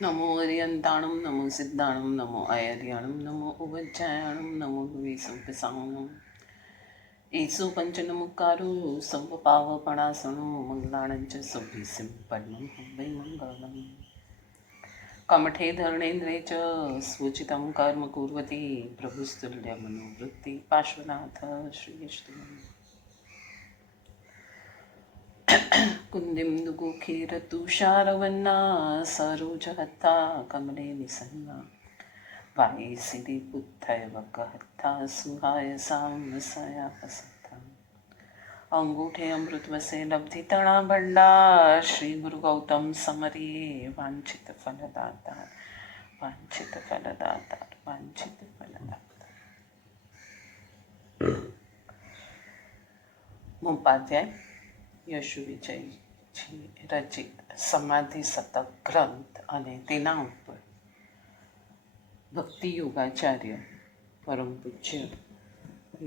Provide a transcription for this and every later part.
नमो अर्यन्ताणं नमो सिद्धाणं नमो अयर्याणं नमो उवज्जायाणं नमो विसंपसाणम् ईसु पञ्चनमुक्कारो सर्वपावपणासनो मङ्गलाणं च सभ्यसिंपन्नं वै मङ्गलम् कमठे धर्णेन्द्रे च स्वोचितं कर्म कुर्वती प्रभुस्तुल्यमनोवृत्ति पार्श्वनाथ श्रीयस्तु कुन्दिं दुगुखीरतुषारवन्ना सरोजहत्ता कमले निसन्ना वायीसिरिपुत्थैवकहत्ता सुहायसां वसया अंगूठे अमृतवसे लब्धितणा भंडार श्री गुरु गौतम समरिये वांछित फलदाता वांछित फलदाता वांछित फलदाता। मुपाध्याय યશુ વિજયજી રચિત સમાધિ શતક ગ્રંથ અને તેના ઉપર ભક્તિ યોગાચાર્ય પરમ પૂજ્ય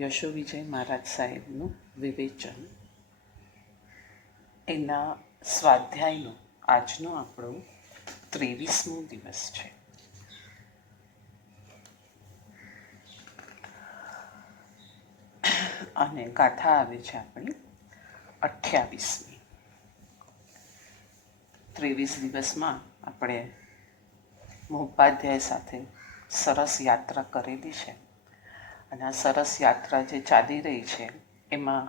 યશુ વિજય મહારાજ સાહેબનું વિવેચન, એના સ્વાધ્યાયનો આજનો આપણો 23મો દિવસ છે. અને ગાથા આવે છે આપણી 28મી. 23 દિવસમાં આપણે મોપાધ્યાય સાથે સરસ યાત્રા કરેલી છે. અને આ સરસ યાત્રા જે ચાલી રહી છે એમાં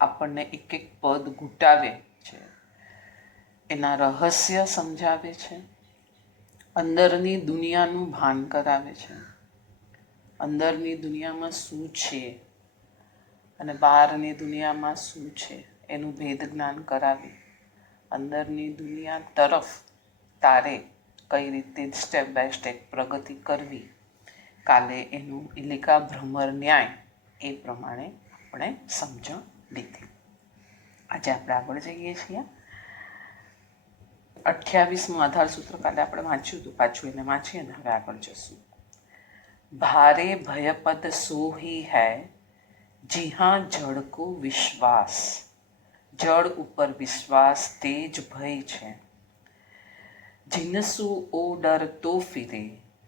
આપણને એક એક પદ ઘૂંટાવે છે, એના રહસ્ય સમજાવે છે, અંદરની દુનિયાનું ભાન કરાવે છે, અંદરની દુનિયામાં શું છે અને બહારની દુનિયામાં શું છે એનું ભેદ જ્ઞાન કરાવી અંદરની દુનિયા તરફ તારે કઈ રીતે સ્ટેપ બાય સ્ટેપ પ્રગતિ કરવી, કાલે એનું ઇલિકા ભ્રમર ન્યાય એ પ્રમાણે આપણે સમજણ લીધી. આજે આપણે આગળ જઈએ છીએ. 28મું આધાર સૂત્ર કાલે આપણે વાંચ્યું હતું, પાછું એને વાંચીએ ને હવે આગળ જશું. ભારે ભયપદ સોહી હૈ જી હા જડ કો વિશ્વાસ, જડ ઉપર વિશ્વાસ તેજ ભય છે. જીનસુ ઓ ડર તો ફિરે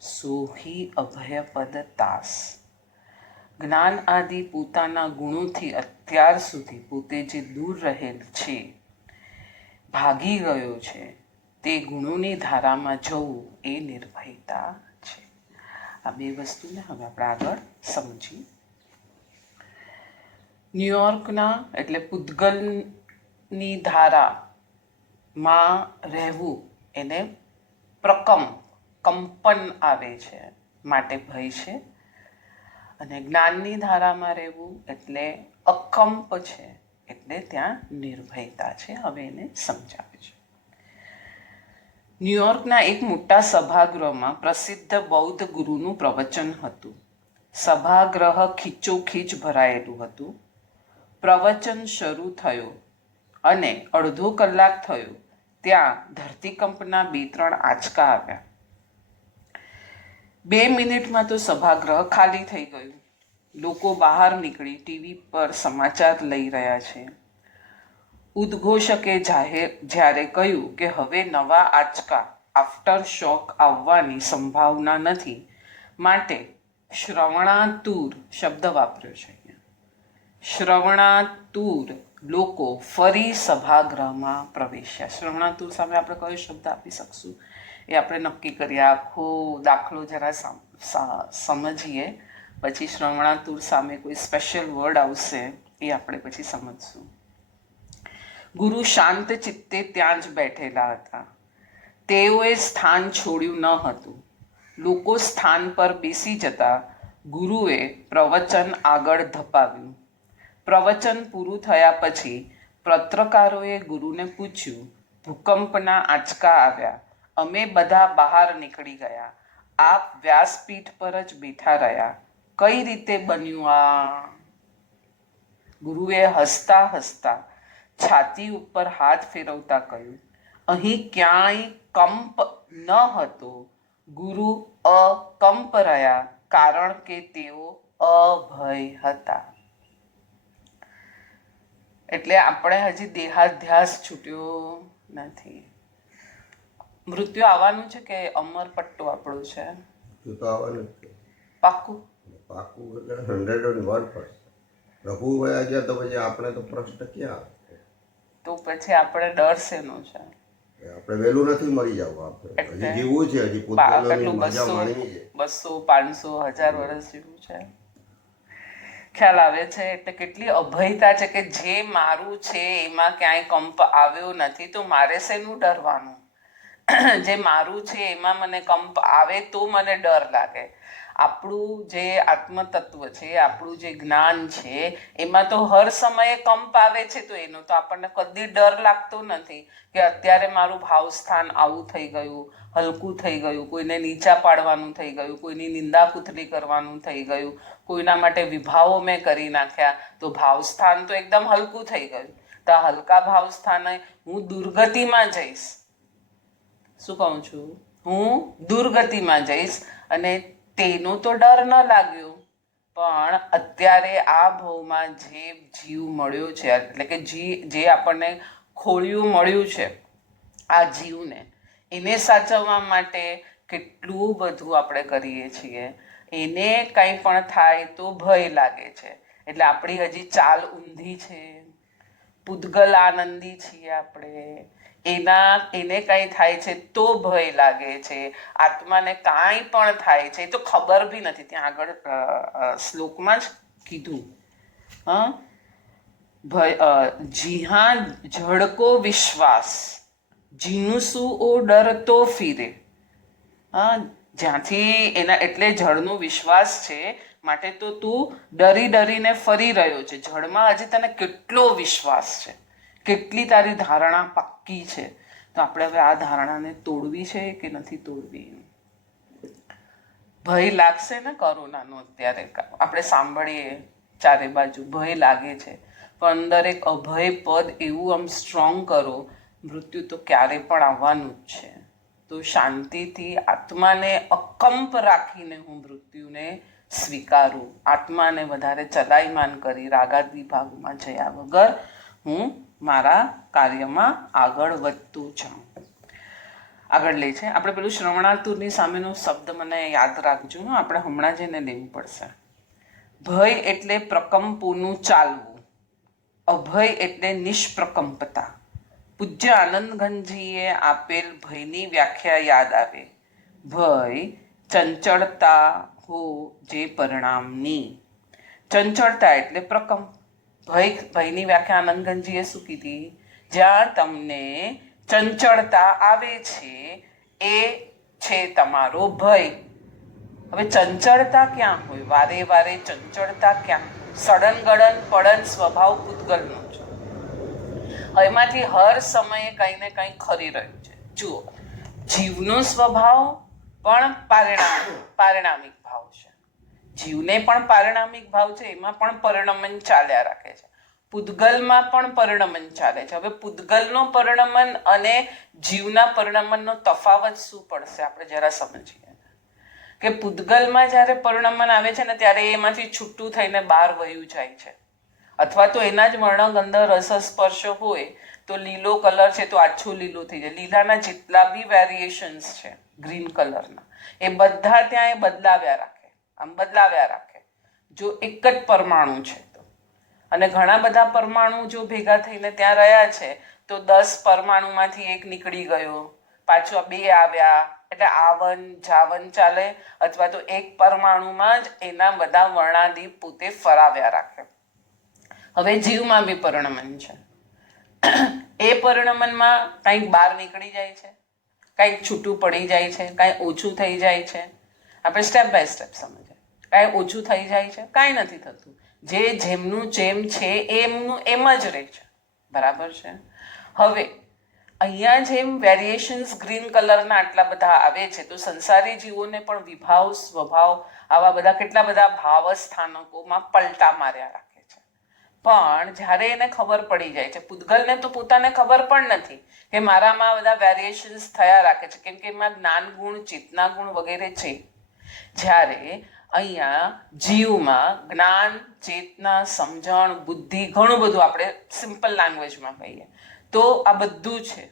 સોહી અભય પદ તાસ. જ્ઞાન આદિ પોતાના ગુણોથી અત્યાર સુધી પોતે જે દૂર રહેલ છે, ભાગી ગયો છે, તે ગુણોની ધારામાં જવું એ નિર્ભયતા છે. આ બે વસ્તુને હવે આપણે આગળ સમજી. ન્યુયોર્કના એટલે પૂતગલની ધારામાં રહેવું એને કંપન આવે છે માટે ભય છે, અને જ્ઞાનની ધારામાં રહેવું એટલે અકંપ છે એટલે ત્યાં નિર્ભયતા છે. હવે એને સમજાવે છે. ન્યુયોર્કના એક મોટા સભાગૃહમાં પ્રસિદ્ધ બૌદ્ધ ગુરુનું પ્રવચન હતું. સભાગૃહ ખીચોખીચ ભરાયેલું હતું. પ્રવચન શરૂ થયો અને અડધો કલાક થયો ત્યાં ધરતીકંપના 2-3 આંચકા આવ્યા. 2 મિનિટમાં તો સભાગૃહ ખાલી થઈ ગયું. લોકો બહાર નીકળી ટીવી પર સમાચાર લઈ રહ્યા છે. ઉદ્ઘોષકે જ્યારે કહ્યું કે હવે નવા આંચકા આફ્ટર શોક આવવાની સંભાવના નથી, માટે શ્રવણાતુર શબ્દ વાપર્યો છે. શ્રવણાતુર લોકો ફરી સભાગૃહમાં પ્રવેશ્યા. શ્રવણાતુર સામે આપણે કયો શબ્દ આપી શકશું એ આપણે નક્કી કરીએ. આખો દાખલો જરા સમજીએ, પછી શ્રવણાતુર સામે કોઈ સ્પેશિયલ વર્ડ આવશે એ આપણે પછી સમજશું. ગુરુ શાંત ચિત્તે ત્યાં જ બેઠેલા હતા. તેઓએ સ્થાન છોડ્યું ન હતું. લોકો સ્થાન પર બેસી જતા ગુરુએ પ્રવચન આગળ ધપાવ્યું. પ્રવચન પૂરું થયા પછી પત્રકારોએ ગુરુને પૂછ્યું, ભૂકંપના આંચકા આવ્યા, અમે બધા બહાર નીકળી ગયા, આપ વ્યાસપીઠ પર જ બેઠા રહ્યા, કઈ રીતે બન્યું આ? ગુરુએ હસતા હસતા છાતી ઉપર હાથ ફેરવતા કહ્યું, અહીં ક્યાંય કંપ ન હતો. ગુરુ અકંપ રહ્યા કારણ કે તેઓ અભય હતા. એટલે આપણે હજી દેહાધ્યાસ છૂટ્યો નથી. મૃત્યુ આવવાનું છે કે અમર પટ્ટો આપણું છે? મૃત્યુ તો આવવાનું જ છે. પાક્કું? પાકું એટલે 101%. પ્રભુ વયા ગયા તો પછી આપણે તો પ્રશ્ન ક્યાં આવે? તો પછી આપણે ડર શેનો છે? આપણે વહેલું નથી મરી જવું, આપણે હજી જીવવું છે, હજી પૂતગલોની મજા માણવી છે. 200, 500, 1000 વર્ષ જીવવું છે. ખ્યાલ આવે છે? એટલે કેટલી અભયતા છે કે જે મારું છે એમાં ક્યાંય કંપ આવ્યો નથી તો મારે શેનું ડરવાનું? જે મારું છે એમાં મને કંપ આવે તો મને ડર લાગે. આપણું જે આત્મતત્વ છે, આપણું જે જ્ઞાન છે એમાં તો હર સમયે કંપ આવે છે, તો એનો તો આપણને કદી ડર લાગતો નથી કે અત્યારે મારું ભાવસ્થાન આવું થઈ ગયું, હલકું થઈ ગયું, કોઈને નીચા પાડવાનું થઈ ગયું, કોઈની નિંદા પુતલી કરવાનું થઈ ગયું, કોઈના માટે વિભાવો મેં કરી નાખ્યા તો ભાવસ્થાન તો એકદમ હલકું થઈ ગયું. તો આ હલકા ભાવસ્થાને હું દુર્ગતિમાં જઈશ. શું કહું છું? હું દુર્ગતિમાં જઈશ અને તેનો તો ડર ન લાગ્યો. પણ અત્યારે આ ભાવમાં જે જીવ મળ્યો છે, એટલે કે જે આપણને ખોળિયું મળ્યું છે આ જીવને, એને સાચવવા માટે કેટલું બધું આપણે કરીએ છીએ. એને કંઈ પણ થાય તો ભય લાગે છે. એટલે આપણી હજી ચાલ ઊંધી છે. પૂતગલ આનંદી છીએ આપણે. એને કંઈ થાય છે તો ભય લાગે છે. આત્માને કાંઈ પણ થાય છે તો ખબર બી નથી. ત્યાં આગળ શ્લોકમાં જ કીધું, ભય જી હા ઝડકો વિશ્વાસ જીનું શું ઓ ડરતો ફીરે. જ્યાંથી એના એટલે જળનો વિશ્વાસ છે માટે તો તું ડરી ડરીને ફરી રહ્યો છે. જળમાં હજી તને કેટલો વિશ્વાસ છે, કેટલી તારી ધારણા પાક્કી છે. તો આપણે હવે આ ધારણાને તોડવી છે કે નથી તોડવી? ભય લાગશે ને કોરોનાનો, અત્યારે આપણે સાંભળીએ ચારે બાજુ ભય લાગે છે, પણ અંદર એક અભય પદ એવું આમ સ્ટ્રોંગ કરો, મૃત્યુ તો ક્યારે પણ આવવાનું જ છે. તો શાંતિથી આત્માને અકંપ રાખીને હું મૃત્યુને સ્વીકારું. આત્માને વધારે ચલાયમાન કરી રાગાદ વિભાગમાં જયા વગર હું મારા કાર્યમાં આગળ વધતું જાઉં. આગળ લે છે આપણે પેલું શ્રવણાતુરની સામેનો શબ્દ મને યાદ રાખજો. આપણે હમણાં જ એને લેવું પડશે. ભય એટલે પ્રકંપોનું ચાલવું, અભય એટલે નિષ્પ્રકંપતા. પૂજ્ય આનંદઘનજીએ આપેલ ભયની વ્યાખ્યા યાદ આવે. ભય ચંચળતા હો જે પરિણામની. ચંચળતા એટલે પ્રકંપ. ભયની વ્યાખ્યા આનંદઘનજીએ શું કીધી? જ્યાં તમને ચંચળતા આવે છે એ છે તમારો ભય. હવે ચંચળતા ક્યાં હોય? વારે વારે ચંચળતા ક્યાં? સડન ગળન પડન સ્વભાવ પૂતગલનો છે. એમાંથી હર સમયે કંઈ ને કંઈ ખરી રહ્યું છે. જુઓ, જીવનો સ્વભાવ પણ પારિણામિક ભાવ છે. જીવને પણ પારિણામિક ભાવ છે, એમાં પણ પરિણમન ચાલ્યા રાખે છે. પૂતગલમાં પણ પરિણમન ચાલે છે. હવે પૂતગલનો પરિણમન અને જીવના પરિણમનનો તફાવત શું પડશે આપણે જરા સમજીએ. કે પૂતગલમાં જ્યારે પરિણમન આવે છે ને ત્યારે એમાંથી છૂટું થઈને બહાર વયું જાય છે, અથવા તો એના જ વર્ણગંધ રસ સ્પર્શ હોય તો લીલો કલર છે તો આછો લીલો થઈ જાય. લીલાના જેટલા બી વેરિએશન્સ છે ગ્રીન કલરના, એ બધા ત્યાં એ બદલાવ્યા રાખે. જો એક જ પરમાણુ છે તો, અને ઘણા બધા પરમાણુ જો ભેગા થઈને ત્યાં રહ્યા છે તો 10 પરમાણુમાંથી એક નીકળી ગયો, પાછો 2 આવ્યા, એટલે આવન જાવન ચાલે. અથવા તો એક પરમાણુમાં જ એના બધા વર્ણાદીપ પોતે ફરાવ્યા રાખે. હવે જીવમાં બી પરિણમન છે. એ પરિણમનમાં કંઈક બહાર નીકળી જાય છે, કંઈક છૂટું પડી જાય છે, કાંઈ ઓછું થઈ જાય છે. આપણે સ્ટેપ બાય સ્ટેપ સમજીએ. કાંઈ ઓછું થઈ જાય છે, કાંઈ નથી થતું. જે જેમનું જેમ છે એમનું એમ જ રહે છે. બરાબર છે. હવે અહીંયા જેમ વેરિએશન્સ ગ્રીન કલરના આટલા બધા આવે છે તો સંસારી જીવોને પણ વિભાવ, સ્વભાવ, આવા બધા કેટલા બધા ભાવ સ્થાનકોમાં પલટા માર્યા રાખે છે. પણ જ્યારે એને ખબર પડી જાય છે, પૂતગલને તો પોતાને ખબર પણ નથી કે મારામાં બધા વેરિએશન્સ થયા રાખે છે, કેમ કે એમાં જ્ઞાન ગુણ, ચેતના ગુણ વગેરે છે. જ્યારે અહીંયા જીવમાં જ્ઞાન, ચેતના, સમજણ, બુદ્ધિ, ઘણું બધું આપણે સિમ્પલ લેંગ્વેજમાં કહીએ તો આ બધું છે.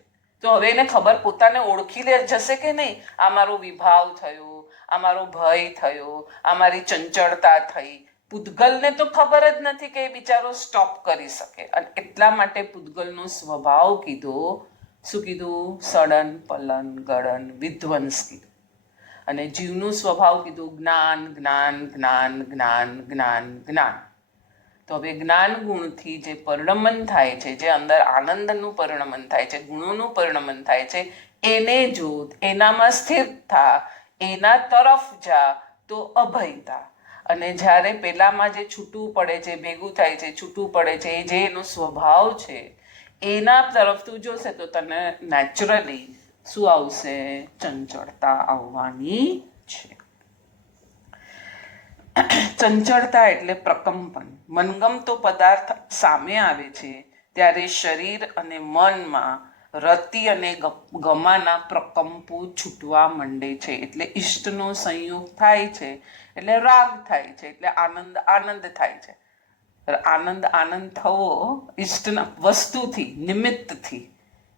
તો હવે એને ખબર પોતાને ઓળખી લે જશે કે નહીં, આ મારો વિભાવ થયો, આ મારો ભય થયો, આ મારી ચંચળતા થઈ. પૂતગલને તો ખબર જ નથી કે એ બિચારો સ્ટોપ કરી શકે. અને એટલા માટે પૂતગલનો સ્વભાવ કીધો, શું કીધું? સડન પલન ગળન વિધ્વંસ કીધું. અને જીવનું સ્વભાવ કીધું જ્ઞાન જ્ઞાન જ્ઞાન જ્ઞાન જ્ઞાન જ્ઞાન. તો હવે જ્ઞાન ગુણથી જે પરિણમન થાય છે, જે અંદર આનંદનું પરિણમન થાય છે, ગુણોનું પરિણમન થાય છે, એને જો, એનામાં સ્થિર થા, એના તરફ જા તો અભયતા. અને જ્યારે પેલામાં જે છૂટું પડે છે, ભેગું થાય છે, છૂટું પડે છે, એ જે એનો સ્વભાવ છે, એના તરફ તું જોશે તો તને નેચરલી શું આવશે? ચંચળતા આવવાની છે. ચંચળતા એટલે પ્રકંપન. મનગમતો પદાર્થ સામે આવે છે ત્યારે શરીર અને મનમાં રતિ અને ગમાના પ્રકંપો છૂટવા માંડે છે. એટલે ઈષ્ટનો સંયોગ થાય છે એટલે રાગ થાય છે, એટલે આનંદ આનંદ થાય છે. આનંદ આનંદ થવો ઈષ્ટના વસ્તુથી, નિમિત્તથી.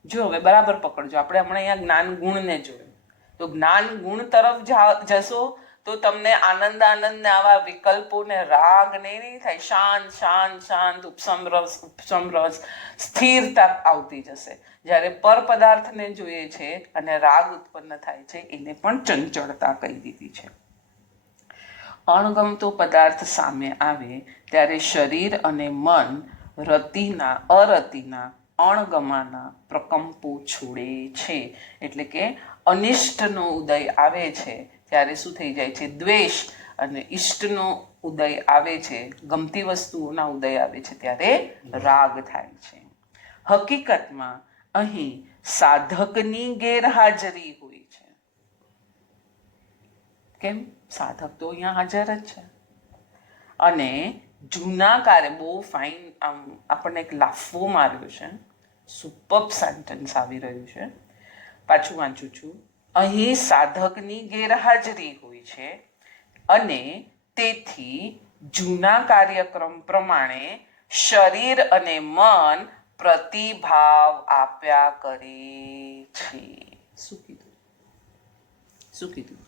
જો હવે બરાબર પકડજો, આપણે હમણાં અહીંયા જ્ઞાન ગુણને જોયું, તો જ્ઞાન ગુણ તરફ જશો તો તમને આનંદ આનંદ ને આવા વિકલ્પો ને રાગ ને નહીં થાય. શાંત શાંત શાંત, ઉપસમ રસ ઉપસમ રસ, સ્થિરતા આવતી જશે. જ્યારે પર પદાર્થને જોઈએ છે અને રાગ ઉત્પન્ન થાય છે, એને પણ ચંચળતા કહી દીધી છે. અણગમતો પદાર્થ સામે આવે ત્યારે શરીર અને મન રતિના અરતિના અણગમાના પ્રકંપો છોડે છે. એટલે કે અનિષ્ટનો ઉદય આવે છે ત્યારે શું થઈ જાય છે? દ્વેષ. અને ઈષ્ટનો ઉદય આવે છે, ગમતી વસ્તુઓના ઉદય આવે છે ત્યારે રાગ થાય છે. હકીકતમાં અહીં સાધકની ગેરહાજરી હોય છે. કેમ? સાધક તો અહીંયા હાજર જ છે. અને જૂના કાર્ય, બહુ ફાઇન, આપણને એક લાફો માર્યો છે, સુપર્બ સેન્ટેન્સ આવી રહ્યું છે, પાછું વાંચું છું. અહીં સાધકની ગેરહાજરી હોય છે અને તેથી જૂના કાર્યક્રમ પ્રમાણે શરીર અને મન પ્રતિભાવ આપ્યા કરે છે. શું કીધું? શું કીધું?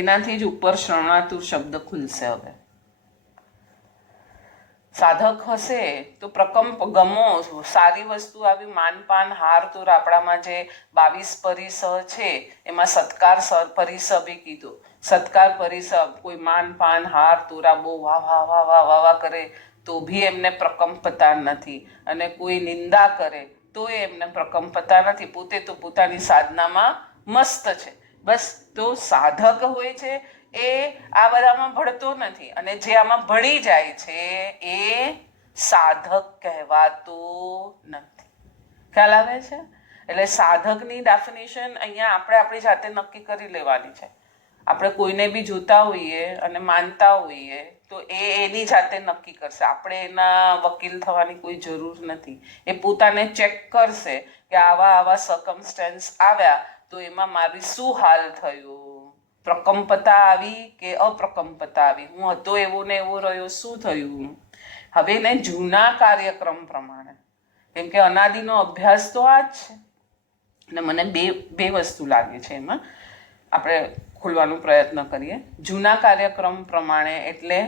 એનાથી જ ઉપર શ્રવણાતુર શબ્દ ખુલશે. હવે સાધક હશે તો પ્રકંપ, ગમો, સારી વસ્તુ આવી, માનપાન, હાર તોર, આપણામાં જે 22 પરિસર છે એમાં સત્કાર પરિસર બી કીધો. સત્કાર પરિસર, કોઈ માનપાન હાર તોરા બહુ વાહ વાહ વાહ વાહ વાહ વાહ કરે તો ભી એમને પ્રકંપતા નથી, અને કોઈ નિંદા કરે તો એમને પ્રકંપતા નથી. પોતે તો પોતાની સાધનામાં મસ્ત છે. બસ, તો સાધક હોય છે એ આ બધામાં ભળતો નથી, અને જે આમાં ભળી જાય છે એ સાધક કહેવાતો નથી. ખ્યાલ આવે છે? એટલે સાધકની ડેફિનેશન અહીંયા આપણે આપણી જાતે નક્કી કરી લેવાની છે. આપણે કોઈને બી જોતા હોઈએ અને માનતા હોઈએ તો એની જાતે નક્કી કરશે. આપણે એના વકીલ થવાની કોઈ જરૂર નથી. એ પોતાને ચેક કરશે કે આવા આવા સર્કમસ્ટન્સ આવ્યા તો એમાં મારી શું હાલ થયો, પ્રકંપતા આવી કે અપ્રકંપતા આવી, હું હતો એવો ને એવો રહ્યો, શું થયું. હવે એને જૂના કાર્યક્રમ પ્રમાણે, કેમ કે અનાદિનો અભ્યાસ તો આ જ છે. અને મને બે વસ્તુ લાગે છે એમાં, આપણે ખોલવાનો પ્રયત્ન કરીએ. જૂના કાર્યક્રમ પ્રમાણે એટલે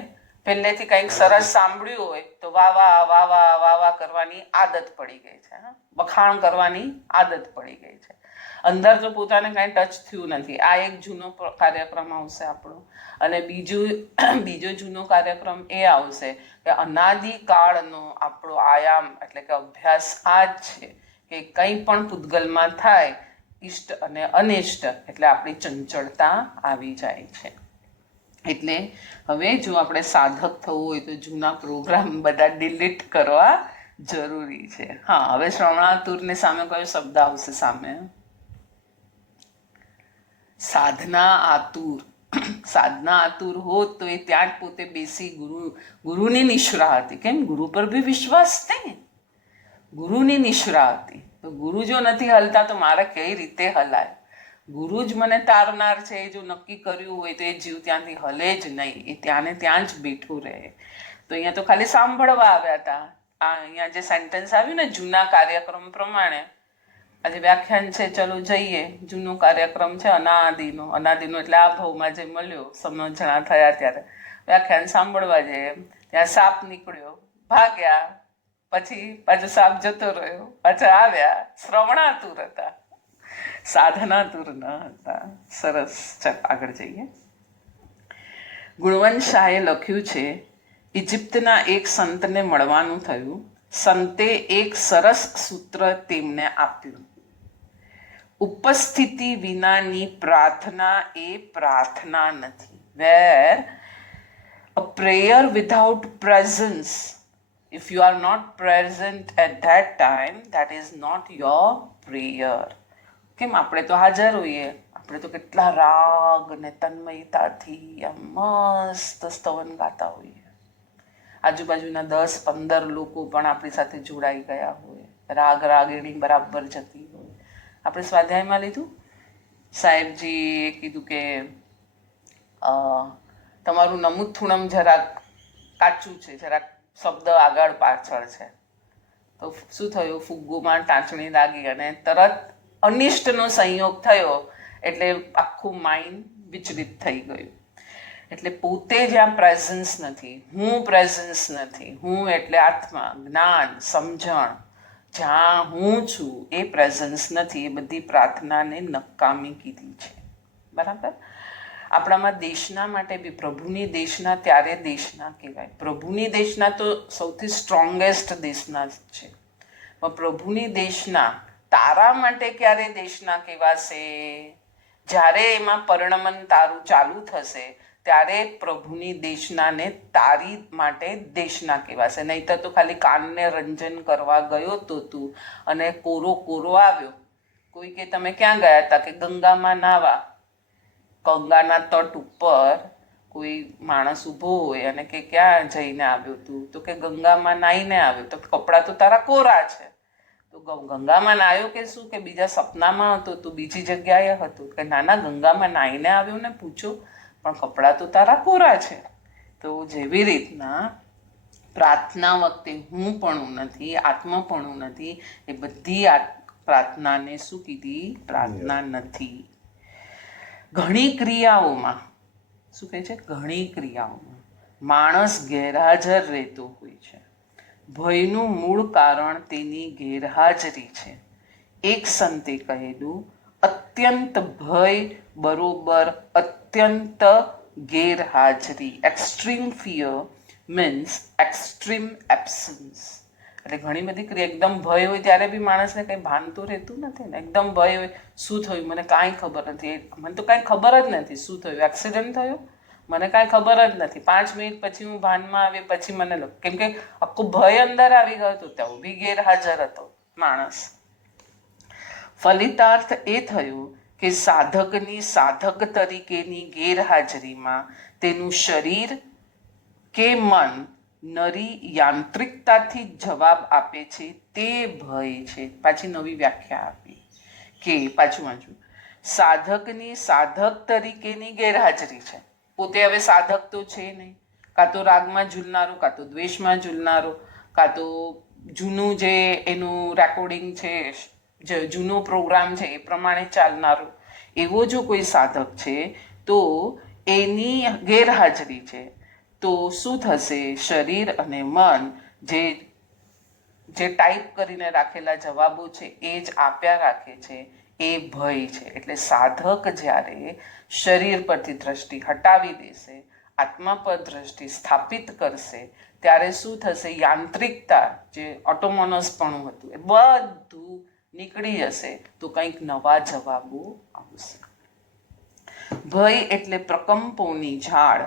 પહેલેથી કંઈક સરસ સાંભળ્યું હોય તો વાહ વાહ વાહ વાહ વાહ વાહ કરવાની આદત પડી ગઈ છે, વખાણ કરવાની આદત પડી ગઈ છે. અંદર તો પોતાને કાંઈ ટચ થયું નથી. આ એક જૂનો કાર્યક્રમ આવશે આપણો. અને બીજો જૂનો કાર્યક્રમ એ આવશે કે અનાદિકાળનો આપણો આયામ એટલે કે અભ્યાસ આ જ છે કે કંઈ પણ પૂતગલમાં થાય, ઇષ્ટ અને અનિષ્ટ, એટલે આપણી ચંચળતા આવી જાય છે. એટલે હવે જો આપણે સાધક થવું હોય તો જૂના પ્રોગ્રામ બધા ડિલીટ કરવા જરૂરી છે. હા, હવે શ્રવણાતુરની સામે કયો શબ્દ આવશે? સામે સાધના આતુર. સાધના આતુર હોત તો એ ત્યાં જ પોતે બેસી ગુરુની નિશ્રા હતી. કેમ? ગુરુ પર બી વિશ્વાસ નહીં, ગુરુની નિશ્રા હતી. તો ગુરુ જો નથી હલતા તો મારે કઈ રીતે હલાય? ગુરુ જ મને તારનાર છે, એ જો નક્કી કર્યું હોય તો એ જીવ ત્યાંથી હલે જ નહીં, એ ત્યાંને ત્યાં જ બેઠું રહે. તો અહીંયા તો ખાલી સાંભળવા આવ્યા હતા. આ અહીંયા જે સેન્ટેન્સ આવ્યું ને, જૂના કાર્યક્રમ પ્રમાણે, આજે વ્યાખ્યાન છે, ચલો જઈએ. જૂનો કાર્યક્રમ છે, અનાદિનો એટલે આ ભાવમાં જે મળ્યો, સમજણા થયા ત્યારે વ્યાખ્યાન સાંભળવા જઈએ. ત્યાં સાપ નીકળ્યો, ભાગ્યા, પછી પાછો સાપ જતો રહ્યો, પાછા આવ્યા. શ્રવણાતુર હતા, સાધનાતુર ન હતા. સરસ. ચાલ આગળ જઈએ. ગુણવંત શાહે લખ્યું છે, ઇજિપ્તના એક સંતને મળવાનું થયું. સંતે એક સરસ સૂત્ર તેમને આપ્યું. ઉપસ્થિતિ વિનાની પ્રાર્થના એ પ્રાર્થના નથી. વેર a prayer without presence, if you are not present at that time, that is not your prayer. કેમ આપણે તો હાજર હોઈએ, આપણે તો કેટલા રાગ ને તન્મયતાથી આમ મસ્ત સ્તવન ગાતા હોઈએ. આજુબાજુના 10-15 લોકો પણ આપણી સાથે જોડાઈ ગયા હોય, રાગીણી બરાબર જતી હોય. આપણે સ્વાધ્યાયમાં લીધું, સાહેબજીએ કીધું કે તમારું નમુથુણમ જરાક કાચું છે, જરાક શબ્દ આગળ પાછળ છે. તો શું થયું, ફુગ્ગોમાં ટાંચણી લાગી અને તરત અનિષ્ટનો સંયોગ થયો, એટલે આખું માઇન્ડ વિચલિત થઈ ગયું. એટલે પોતે જ્યાં પ્રેઝન્સ નથી, હું પ્રેઝન્સ નથી, હું એટલે આત્મા, જ્ઞાન, સમજણ, જ્યાં હું છું એ પ્રેઝન્સ નથી, એ બધી પ્રાર્થનાને નકામી કીધી છે. બરાબર. આપણામાં દેશના માટે બી પ્રભુની દેશના ત્યારે દેશના કહેવાય. પ્રભુની દેશના તો સૌથી સ્ટ્રોંગેસ્ટ દેશના જ છે, પણ પ્રભુની દેશના તારા માટે ક્યારે દેશના કહેવાશે? જ્યારે એમાં પરિણમન તારું ચાલુ થશે ત્યારે પ્રભુની દેશનાને તારી માટે દેશના કહેવાશે. નહીંતર તો ખાલી કાનને રંજન કરવા ગયો તો તું અને કોરો આવ્યો. કોઈ કે તમે ક્યાં ગયા હતા? કે ગંગામાં નાવા. ગંગાના તટ ઉપર કોઈ માણસ ઊભો હોય અને કે ક્યાં જઈને આવ્યો તું? તો કે ગંગામાં નાહીને આવ્યો. તો કપડાં તો તારા કોરા છે. તો ગંગામાં નાહ્યો કે શું, કે બીજા સપનામાં હતો, તો બીજી જગ્યાએ હતું? કે નાના, ગંગામાં નાહીને આવ્યો ને પૂછો, પણ કપડાં તો તારા કોરા છે. તો જેવી રીતના પ્રાર્થના વખતે હું પણ નથી, આત્મા પણ નથી, એ બધી પ્રાર્થનાને શું કીધી? પ્રાર્થના નથી. ઘણી ક્રિયાઓમાં શું કહે છે? ઘણી ક્રિયાઓમાં માણસ ગેરહાજર રહેતો હોય છે. ભયનું મૂળ કારણ તેની ગેરહાજરી છે. એક સંતે કહેલું, અત્યંત ભય બરોબર અત્યંત ગેરહાજરી. Extreme fear means extreme absence. એટલે ઘણી બધી ક્રિયા, એકદમ ભય હોય ત્યારે બી માણસને કંઈ ભાન તો રહેતું નથી ને. એકદમ ભય હોય, શું થયું મને કાંઈ ખબર નથી, મને તો કાંઈ ખબર જ નથી શું થયું, એક્સિડન્ટ થયો મને કાંઈ ખબર જ નથી. 5 મિનિટ પછી હું ભાનમાં આવી, પછી મને કેમ કે આખો ભય અંદર આવી ગયો હતો, ત્યાં બી ગેરહાજર હતો માણસ. ફલિતાર્થ એ થયું કે સાધકની સાધક તરીકેની ગેરહાજરીમાં તેનું શરીર કે મન નરી યાંત્રિકતાથી જવાબ આપે છે, તે ભય છે. પાછી નવી વ્યાખ્યા આપી કે પાછું સાધકની સાધક તરીકેની ગેરહાજરી છે. પોતે હવે સાધક તો છે નહીં, કાં તો રાગમાં ઝૂલનારો, કાં તો દ્વેષમાં ઝૂલનારો, કાં તો જૂનું જે એનું રેકોર્ડિંગ છે, જે જૂનો પ્રોગ્રામ છે એ પ્રમાણે ચાલનારો, એવો જો કોઈ સાધક છે તો એની ગેરહાજરી છે. તો શું થશે? શરીર અને મન જે ટાઈપ કરીને રાખેલા જવાબો છે એ જ આપ્યા રાખે છે, એ ભય છે. એટલે સાધક જ્યારે શરીર પરથી દ્રષ્ટિ હટાવી દેશે, આત્મા પર દ્રષ્ટિ સ્થાપિત કરશે, ત્યારે શું થશે? યાંત્રિકતા, જે ઓટોમોનસપણું હતું, એ બધું નીકળી જશે. તો કંઈક નવા જવાબો આવશે. ભય એટલે પ્રકંપોની ઝાડ,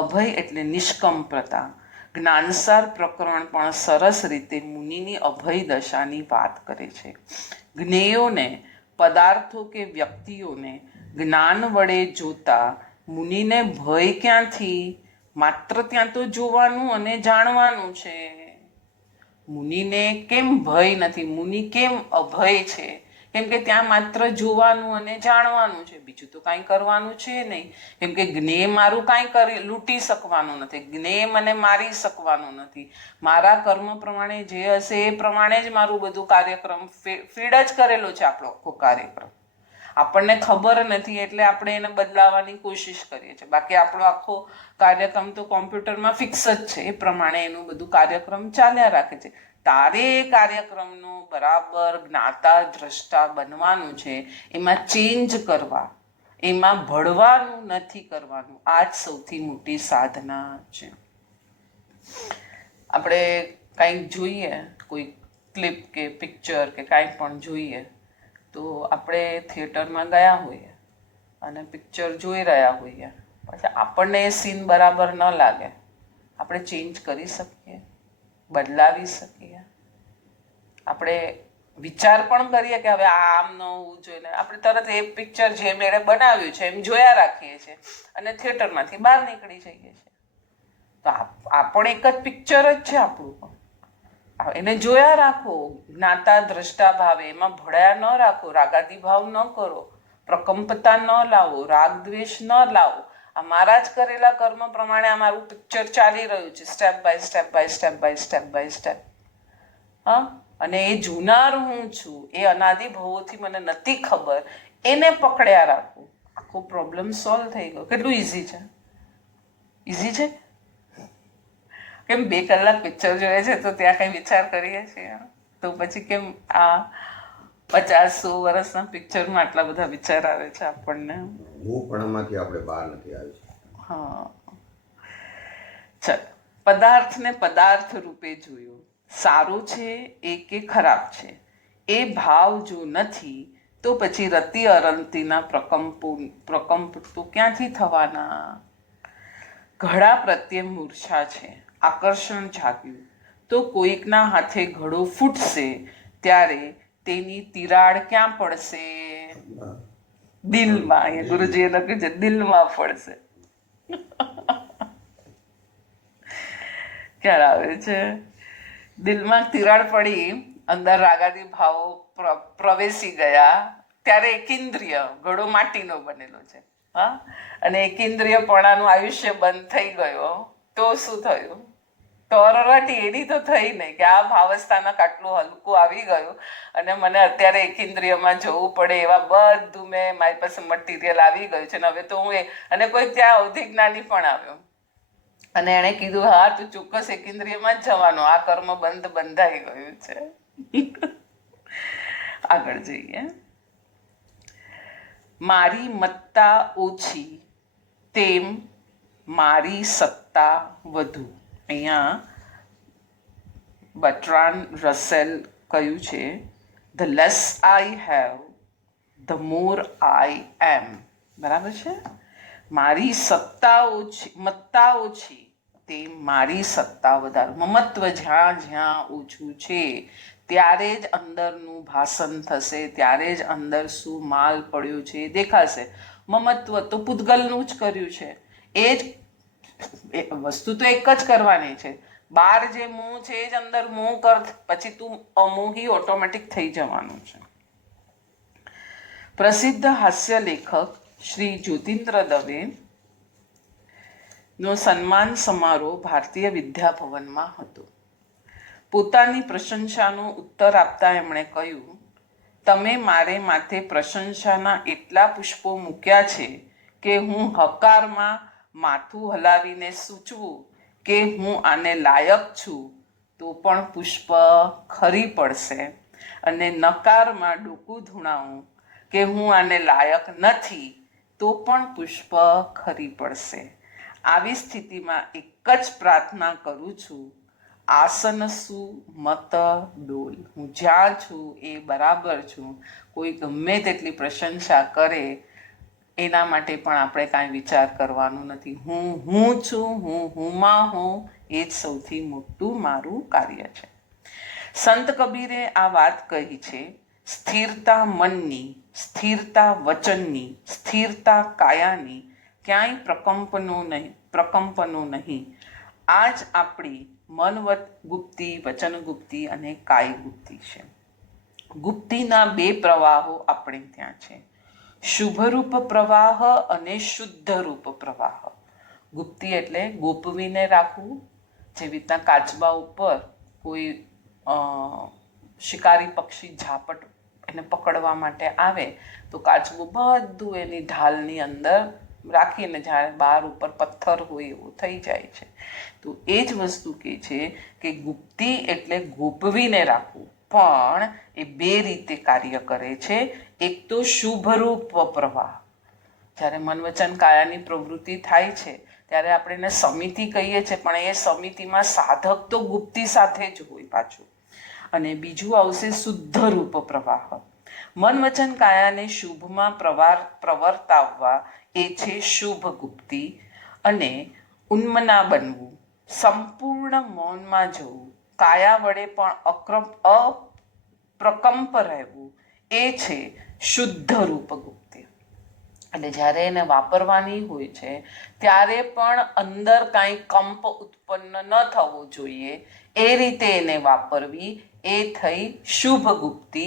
અભય એટલે નિષ્કંપતા. જ્ઞાનસાર પ્રકરણ પણ સરસ રીતે મુનિની અભય દશાની વાત કરે છે. જ્ઞેયોને, પદાર્થો કે વ્યક્તિઓને જ્ઞાન વડે જોતા મુનિને ભય ક્યાંથી? માત્ર ત્યાં તો જોવાનું અને જાણવાનું છે. મુનિને કેમ ભય નથી? મુનિ કેમ અભય છે? કેમ કે ત્યાં માત્ર જોવાનું અને જાણવાનું છે, બીજું તો કાંઈ કરવાનું છે નહીં. કેમ કે જ્ઞેય મારું કાંઈ લૂંટી શકવાનું નથી, જ્ઞેય મને મારી શકવાનું નથી. મારા કર્મ પ્રમાણે જે હશે એ પ્રમાણે જ મારું બધું કાર્યક્રમ ફીડ જ કરેલો છે. આપણો આખો કાર્યક્રમ આપણને ખબર નથી એટલે આપણે એને બદલાવવાની કોશિશ કરીએ છીએ. બાકી આપણો આખો કાર્યક્રમ તો કોમ્પ્યુટરમાં ફિક્સ જ છે, એ પ્રમાણે એનું બધું કાર્યક્રમ ચાલ્યા રાખે છે. તારે એ કાર્યક્રમનું બરાબર જ્ઞાતા દ્રષ્ટા બનવાનું છે, એમાં ચેન્જ કરવા, એમાં ભળવાનું નથી કરવાનું. આ જ સૌથી મોટી સાધના છે. આપણે કંઈક જોઈએ, કોઈ ક્લિપ કે પિક્ચર કે કાંઈ પણ જોઈએ તો આપણે થિયેટરમાં ગયા હોઈએ અને પિક્ચર જોઈ રહ્યા હોઈએ, પછી આપણને એ સીન બરાબર ન લાગે, આપણે ચેન્જ કરી શકીએ, બદલાવી શકીએ. આપણે વિચાર પણ કરીએ કે હવે આમ ન હોવું જોઈએ, આપણે તરત એ પિક્ચર જે મેળે બનાવ્યું છે એમ જોયા રાખીએ છીએ અને થિયેટરમાંથી બહાર નીકળી જઈએ છીએ. તો આ પણ એક જ પિક્ચર જ છે આપણું પણ. એને જોયા રાખો, જ્ઞાતા દ્રષ્ટા ભાવે, એમાં ભળ્યા ન રાખો, રાગાદી ભાવ ન કરો, પ્રકંપતા ન લાવો, રાગ દ્વેષ ન લાવો. આ મારા જ કરેલા કર્મ પ્રમાણે આ મારું પિક્ચર ચાલી રહ્યું છે, step by step by step by step by step. હા, અને એ જોનાર હું છું, એ અનાદિ ભવોથી મને નથી ખબર, એને પકડ્યા રાખવું. આખો પ્રોબ્લેમ સોલ્વ થઈ ગયો. કેટલું ઇઝી છે! ઇઝી છે. કેમ 2 કલાક પિક્ચર જોઈએ છે તો ત્યાં કંઈ વિચાર કરીએ છીએ? તો પછી કેમ આ 50-100 વર્ષના પિક્ચરમાં આટલા બધા વિચાર આવે છે આપણને? હું પણ એમાંથી આપણે બહાર નથી આવી શકતા. હા, ચાલ. પદાર્થને પદાર્થ રૂપે જોયો, સારું છે એ કે ખરાબ છે એ ભાવ જો નથી તો પછી રતિ અરંતીના પ્રકંપ તો ક્યાંથી થવાના? ઘડા પ્રત્યે મૂર્છા છે, આકર્ષણ જાગ્યું તો કોઈકના હાથે ઘડો ફૂટશે ત્યારે તેની તિરાડ ક્યાં પડશે? દિલમાં. અહીંયા ગુરુજીએ લખ્યું છે દિલમાં પડશે. ક્યારે આવે છે? દિલમાં તિરાડ પડી, અંદર રાગાદી ભાવો પ્રવેશી ગયા ત્યારે એકેન્દ્રિય ઘડો માટીનો બનેલો છે. હા, અને એકેન્દ્રિયપણાનું આયુષ્ય બંધ થઈ ગયો તો શું થયું? તરરાટી એની તો થઈ નહીં કે આ ભાવસ્થાનક આટલું હલકું આવી ગયું અને મને અત્યારે એકેન્દ્રિયમાં જવું પડે એવા બધું મેં મારી પાસે મટીરિયલ આવી ગયું છે ને હવે તો હું અને કોઈ ત્યાં અવધિજ્ઞાની પણ આવ્યો અને એણે કીધું હા તું ચોક્કસ એકેન્દ્રિયમાં જ જવાનું, આ કર્મ બંધાઈ ગયું છે. આગળ જઈએ. મારી મત્તા ઓછી તેમ મારી સત્તા વધુ. અહીંયા બર્ટ્રાન્ડ રસેલ કહ્યું છે, the less I have the more I am. બરાબર છે? મારી મત્તા ઓછી તે મારી સત્તા વધારે. મમત્વ જ્યાં જ્યાં ઓછું છે ત્યારે જ અંદરનું ભાષણ થશે, ત્યારે જ અંદર શું માલ પડ્યો છે એ દેખાશે. મમત્વ તો પૂતગલનું જ કર્યું છે, એ જ વસ્તુ તો એક જ કરવાની છે. બહાર જે મોહ છે એ જ અંદર મોહ કર, પછી તું અમોહી ઓટોમેટિક થઈ જવાનું છે. પ્રસિદ્ધ હાસ્ય લેખક શ્રી જ્યોતિન્દ્ર દવે નો સન્માન સમારોહ ભારતીય વિદ્યાભવનમાં હતો. પોતાની પ્રશંસાનો ઉત્તર આપતા એમણે કહ્યું, તમે મારે માથે પ્રશંસાના એટલા પુષ્પો મૂક્યા છે કે હું હકારમાં માથું હલાવીને સૂચવું કે હું આને લાયક છું તો પણ પુષ્પ ખરી પડશે, અને નકારમાં ડોકું ધૂણાવું કે હું આને લાયક નથી તો પણ પુષ્પ ખરી પડશે. આવી સ્થિતિમાં એક જ પ્રાર્થના કરું છું, આસન શું મત ડોલ. હું જ્યાં છું એ બરાબર છું. કોઈ ગમે તેટલી પ્રશંસા કરે એના માટે પણ આપણે કાંઈ વિચાર કરવાનું નથી. હું છું, હુંમાં હું, એ જ સૌથી મોટું મારું કાર્ય છે. સંત કબીરે આ વાત કહી છે, સ્થિરતા મનની, સ્થિરતા વચનની, સ્થિરતા કાયાની, ક્યાંય પ્રકંપનો નહીં. આ જ આપણી મનવત ગુપ્તિ, વચન ગુપ્તિ અને કાય ગુપ્તિ છે. ગુપ્તિના બે પ્રવાહો આપણે ત્યાં છે, શુભરૂપ પ્રવાહ અને શુદ્ધરૂપ પ્રવાહ. ગુપ્તિ એટલે ગોપવીને રાખવું. જેવી રીતના કાચબા ઉપર કોઈ શિકારી પક્ષી ઝાપટ એને પકડવા માટે આવે તો કાચબું બધું એની ઢાલની અંદર રાખીને જ્યારે બહાર ઉપર પથ્થર હોય એવું થઈ જાય છે. તો એ જ વસ્તુ કહે છે કે ગુપ્તિ એટલે ગોપવીને રાખવું, પણ એ બે રીતે કાર્ય કરે છે. એક તો શુભરૂપ પ્રવાહ, જ્યારે મન વચન કાયાની પ્રવૃત્તિ થાય છે ત્યારે આપણે એને સમિતિ કહીએ છીએ, પણ એ સમિતિમાં સાધક તો ગુપ્તિ સાથે જ હોય પાછું. અને બીજું આવશે શુદ્ધ રૂપ પ્રવાહ. મન વચન કાયાને શુભમાં પ્રવર્તાવવા એ છે શુભ ગુપ્તિ. અને ઉન્મના બનવું, સંપૂર્ણ મૌનમાં જવું, કાયા વડે પણ અપ્રકંપ રહેવું, એ છે શુદ્ધ રૂપ ગુપ્તિ. એટલે જ્યારે એને વાપરવાની હોય છે ત્યારે પણ અંદર કાંઈ કંપ ઉત્પન્ન ન થવો જોઈએ એ રીતે એને વાપરવી, એ થઈ શુભ ગુપ્તિ.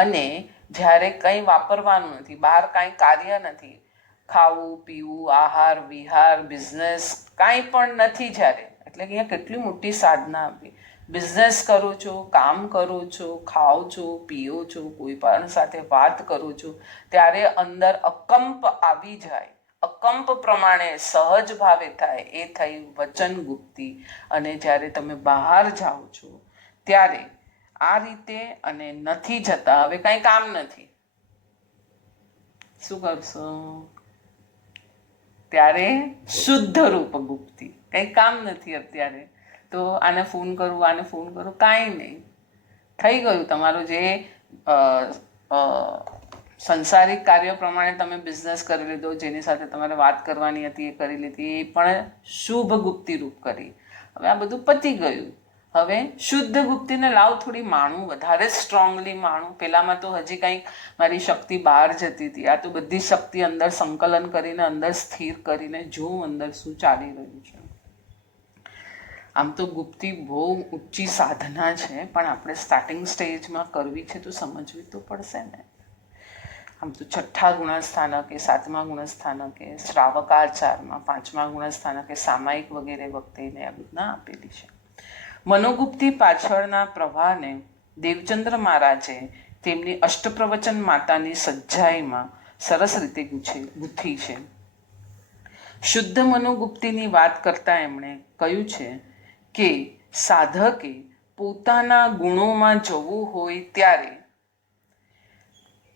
અને જ્યારે કંઈ વાપરવાનું નથી, બહાર કાંઈ કાર્ય નથી, ખાવું પીવું આહાર વિહાર બિઝનેસ કાંઈ પણ નથી જ્યારે, એટલે કે અહીંયા કેટલી મોટી સાધના આપી. બિઝનેસ કરો છો, કામ કરો છો, ખાઓ છો, પીઓ છો, કોઈ પણ સાથે વાત કરો છો, ત્યારે અંદર અકંપ આવી જાય, અકંપ પ્રમાણે સહજ ભાવે થાય, એ થઈ વચન ગુપ્તિ. અને જ્યારે તમે બહાર જાઓ છો ત્યારે આ રીતે અને નથી જતા, હવે કાંઈ કામ નથી, શું કરશો? ત્યારે શુદ્ધ રૂપ ગુપ્તિ. કંઈ કામ નથી અત્યારે, તો આને ફોન કરું, આને ફોન કરું, કાંઈ નહીં, થઈ ગયું તમારું. જે સંસારિક કાર્ય પ્રમાણે તમે બિઝનેસ કરી લીધો, જેની સાથે તમારે વાત કરવાની હતી એ કરી લીધી, એ પણ શુભ ગુપ્તિ રૂપ કરી. હવે આ બધું પતી ગયું. હવે શુદ્ધ ગુપ્તિને લાવ થોડી માણું, વધારે સ્ટ્રોંગલી માણું. પહેલામાં તો હજી કંઈક મારી શક્તિ બહાર જતી હતી, આ તો બધી શક્તિ અંદર સંકલન કરીને અંદર સ્થિર કરીને જોઉં અંદર શું ચાલી રહ્યું છે. આમ તો ગુપ્તિ બહુ ઊંચી સાધના છે, પણ આપણે સ્ટાર્ટિંગ સ્ટેજમાં કરવી છે તો સમજવી તો પડશે ને. આમ તો 6ઠ્ઠા ગુણસ્થાનકે, 7મા ગુણસ્થાનકે, શ્રાવકાચારમાં 5મા ગુણસ્થાનકે, સામાયિક વગેરે વખતે એને આ રીતના આપેલી છે. મનોગુપ્તિ પાછળના પ્રવાહને દેવચંદ્ર મહારાજે તેમની અષ્ટપ્રવચન માતાની સજ્જાઈમાં સરસ રીતે ગૂંથી છે. શુદ્ધ મનોગુપ્તિની વાત કરતા એમણે કહ્યું છે કે સાધકે પોતાના ગુણોમાં જવું હોય ત્યારે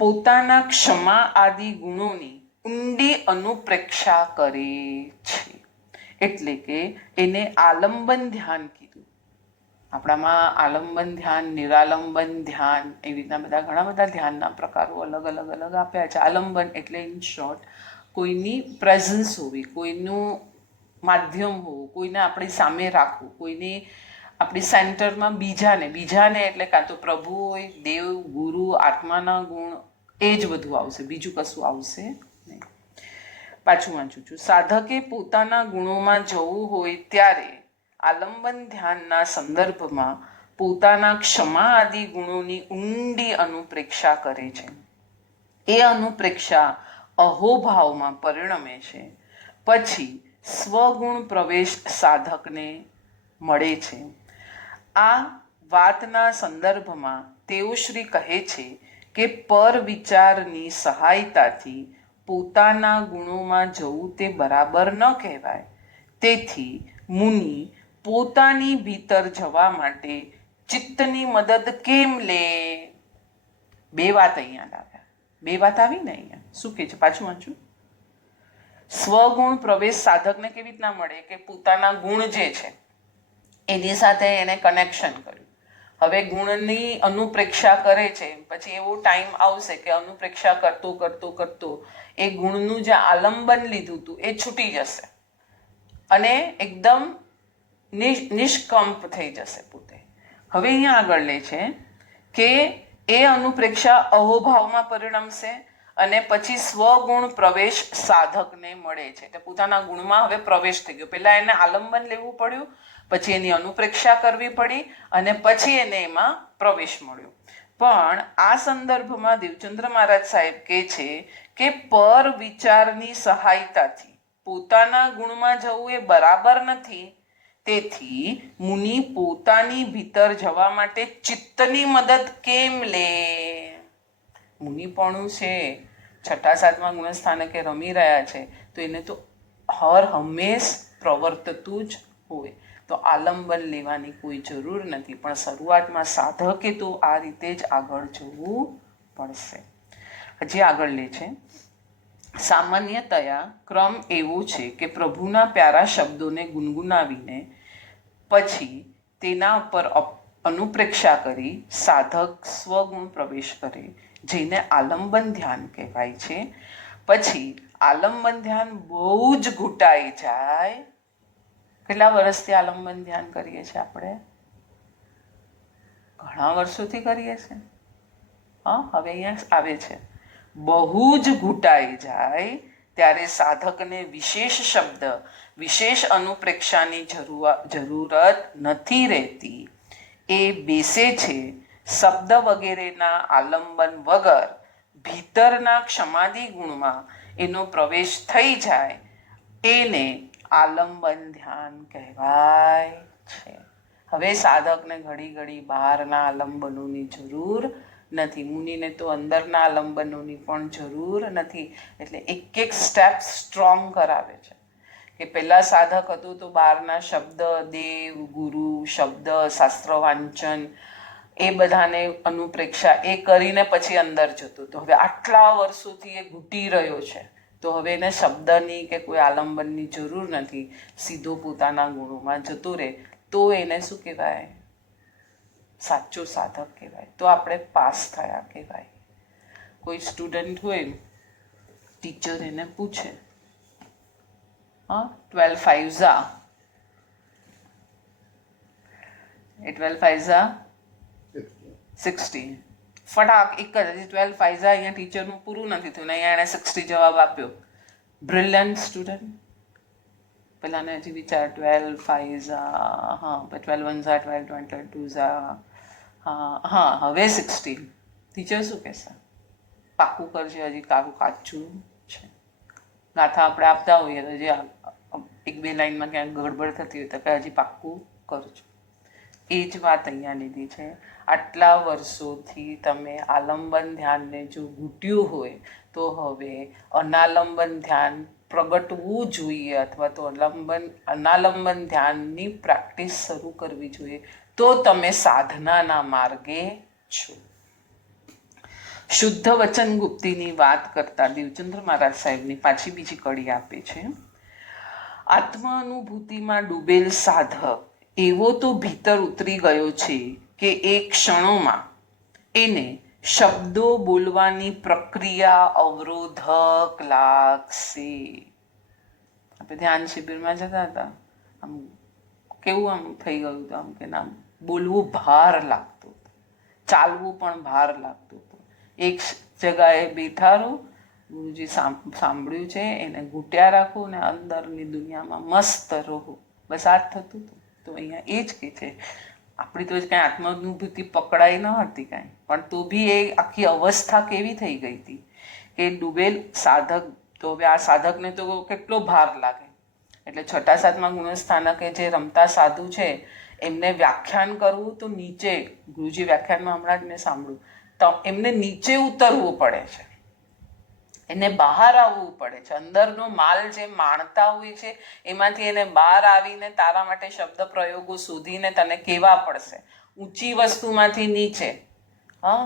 પોતાના ક્ષમા આદિ ગુણોની ઊંડી અનુપ્રેક્ષા કરે છે. એટલે કે એને આલંબન ધ્યાન કીધું. આપણામાં આલંબન ધ્યાન, નિરાલંબન ધ્યાન, એવી રીતના બધા ઘણા બધા ધ્યાનના પ્રકારો અલગ અલગ આપ્યા છે. આલંબન એટલે ઇન શોર્ટ કોઈની પ્રેઝન્સ હોવી, કોઈનું માધ્યમ હોવું, કોઈને આપણી સામે રાખવું, કોઈની આપણી સેન્ટરમાં બીજાને એટલે કાં તો પ્રભુ હોય, દેવ, ગુરુ, આત્માના ગુણ, એ જ બધું આવશે, બીજું કશું આવશે નહીં. પાછું વાંચું છું. સાધકે પોતાના ગુણોમાં જવું હોય ત્યારે આલંબન ધ્યાનના સંદર્ભમાં પોતાના ક્ષમા આદિ ગુણોની ઊંડી અનુપ્રેક્ષા કરે છે. એ અનુપ્રેક્ષા અહોભાવમાં પરિણમે છે. પછી સ્વગુણ પ્રવેશ સાધકને મળે છે. આ વાતના સંદર્ભમાં તેઓ શ્રી કહે છે કે પર વિચારની સહાયતાથી પોતાના ગુણોમાં જવું તે બરાબર ન કહેવાય. તેથી મુનિ પોતાની ભીતર જવા માટે ચિત્તની મદદ કેમ લે? બે વાત અહીંયા લાવ્યા. બે વાત આવી ને અહીંયા. શું કહે છે? પાછું વાંચું. સ્વગુણ પ્રવેશ સાધકને કેવી રીતના મળે? કે પોતાના ગુણ જે છે એની સાથે એને કનેક્શન કર્યું. હવે ગુણની અનુપ્રેક્ષા કરે છે, પછી એવો ટાઈમ આવશે કે અનુપ્રેક્ષા કરતો એ ગુણનું જે આલંબન લીધું હતું એ છૂટી જશે અને એકદમ નિષ્કંપ થઈ જશે પોતે. હવે અહીંયા આગળ લે છે કે એ અનુપ્રેક્ષા અહોભાવમાં પરિણમશે અને પછી સ્વગુણ પ્રવેશ સાધકને મળે છે. એટલે પોતાના ગુણમાં હવે પ્રવેશ થઈ ગયો. પહેલા એને આલંબન લેવું પડ્યું, પછી એની અનુપ્રેક્ષા કરવી પડી અને પછી એને એમાં પ્રવેશ મળ્યો. પણ આ સંદર્ભમાં દેવચંદ્ર મહારાજ સાહેબ કહે છે કે પર વિચારની સહાયતાથી પોતાના ગુણમાં જવું એ બરાબર નથી. તેથી મુનિ પોતાની ભીતર જવા માટે ચિત્તની મદદ કેમ લે? મુનિપણું છે, છઠ્ઠા સાતમા ગુણસ્થાનકે રમી રહ્યા છે, તો એને તો હર હંમેશ પ્રવર્તતું જ હોય, તો આલંબન લેવાની કોઈ જરૂર નથી. પણ શરૂઆતમાં સાધકે તો આ રીતે જ આગળ જવું પડશે. હજી આગળ લે છે, સામાન્યતયા ક્રમ એવો છે કે પ્રભુના પ્યારા શબ્દોને ગુનગુનાવીને પછી તેના ઉપર અનુપ્રેક્ષા કરી સાધક સ્વગુણ પ્રવેશ કરે, જેને આલંબન ધ્યાન કહેવાય છે. પછી આલંબન ધ્યાન બહુ જ ઘૂંટાઈ જાય. કેટલા વર્ષથી આલંબન ધ્યાન કરીએ છીએ આપણે? ઘણા વર્ષોથી કરીએ છીએ. હા, હવે અહીંયા આવે છે, બહુ જ ઘૂંટાઈ જાય ત્યારે સાધકને વિશેષ શબ્દ, વિશેષ અનુપ્રેક્ષાની જરૂરત નથી રહેતી. એ બેસે છે શબ્દ વગેરેના આલંબન વગર ભીતરના ક્ષમાદી ગુણમાં એનો પ્રવેશ થઈ જાય, એને આલંબન ધ્યાન કહેવાય છે. હવે સાધકને ઘડી ઘડી બહારના આલંબનોની જરૂર નથી. મુનિને તો અંદરના આલંબનોની પણ જરૂર નથી. એટલે એક એક સ્ટેપ સ્ટ્રોંગ કરાવે છે કે પહેલા સાધક હતું તો બહારના શબ્દ, દેવ, ગુરુ, શબ્દ, શાસ્ત્ર વાંચન, એ બધાને અનુપ્રેક્ષા એ કરીને પછી અંદર જતું. તો હવે આટલા વર્ષોથી એ ઘૂંટી રહ્યો છે, તો હવે એને શબ્દની કે કોઈ આલંબનની જરૂર નથી. સીધો પોતાના ગુણોમાં જતો રહે, તો એને શું કહેવાય? સાચો સાધક કહેવાય. તો આપણે પાસ થયા કહેવાય. કોઈ સ્ટુડન્ટ હોય, ટીચર એને પૂછે, હા 12 5 ઝા, એ 12 5 ઝા 60, ફટાક એક જ, 12 5 ઝા અહીંયા ટીચરનું પૂરું નથી થયું ને અહીંયા એણે 60 જવાબ આપ્યો. Brilliant student. પેલાને હજી વિચાર, 12 5 ઝા, હા 12 1 ઝા 12, 12 2 ઝા, હા હવે 16. ટીચર શું કહેશે? પાક્કું કરજે, હજી કાચું છે. ગાથા આપણે આપતા હોઈએ તો જે એક બે લાઈનમાં ક્યાંક ગડબડ થતી હોય તો કે હજી પાક્કું કરજો. એ જ વાત અહીંયા લીધી છે. આટલા વર્ષોથી તમે આલંબન ધ્યાનને જો ઘૂંટ્યું હોય તો હવે અનાલંબન ધ્યાન પ્રગટવું જોઈએ, અથવા તો અનાલંબન ધ્યાનની પ્રેક્ટિસ શરૂ કરવી જોઈએ, તો તમે સાધનાના માર્ગે છો. શુદ્ધ વચન ગુપ્તિની વાત કરતા દેવચંદ્ર મહારાજ સાહેબની પાછી બીજી કડી આપે છે. આત્મ અનુભૂતિમાં ડૂબેલ સાધક એવો તો ભીતર ઉતરી ગયો છે કે એ ક્ષણોમાં એને શબ્દો બોલવાની પ્રક્રિયા અવરોધક લાગશે. આપણે ધ્યાન શિબિરમાં જતા હતા, આમ કેવું આમ થઈ ગયું હતું, આમ કે નામ બોલવું ભાર લાગતું હતું, ચાલવું પણ ભાર લાગતું હતું. એક જગાએ બેઠા રહો, ગુરુજી સાંભળ્યું છે એને ઘૂંટ્યા રાખો ને અંદરની દુનિયામાં મસ્ત રહો, બસ આ જ થતું હતું. તો અહીંયા એ જ કે છે, આપણી તો કાંઈ આત્માનુભૂતિ પકડાઈ ન હતી કાંઈ, પણ તો બી એ આખી અવસ્થા કેવી થઈ ગઈ હતી કે ડૂબેલ સાધક. તો હવે આ સાધકને તો કેટલો ભાર લાગે. એટલે છઠ્ઠા સાતમા ગુણસ્થાનકે જે રમતા સાધુ છે એમને વ્યાખ્યાન કરવું તો નીચે, ગુરુજી વ્યાખ્યાનમાં હમણાં જ મેં સાંભળ્યું, તો એમને નીચે ઉતરવું પડે છે, એને બહાર આવવું પડે છે. અંદરનો માલ જે માણતા હોય છે એમાંથી એને બહાર આવીને તારા માટે શબ્દ પ્રયોગો શોધીને તને કહેવા પડશે. ઊંચી વસ્તુમાંથી નીચે, હા,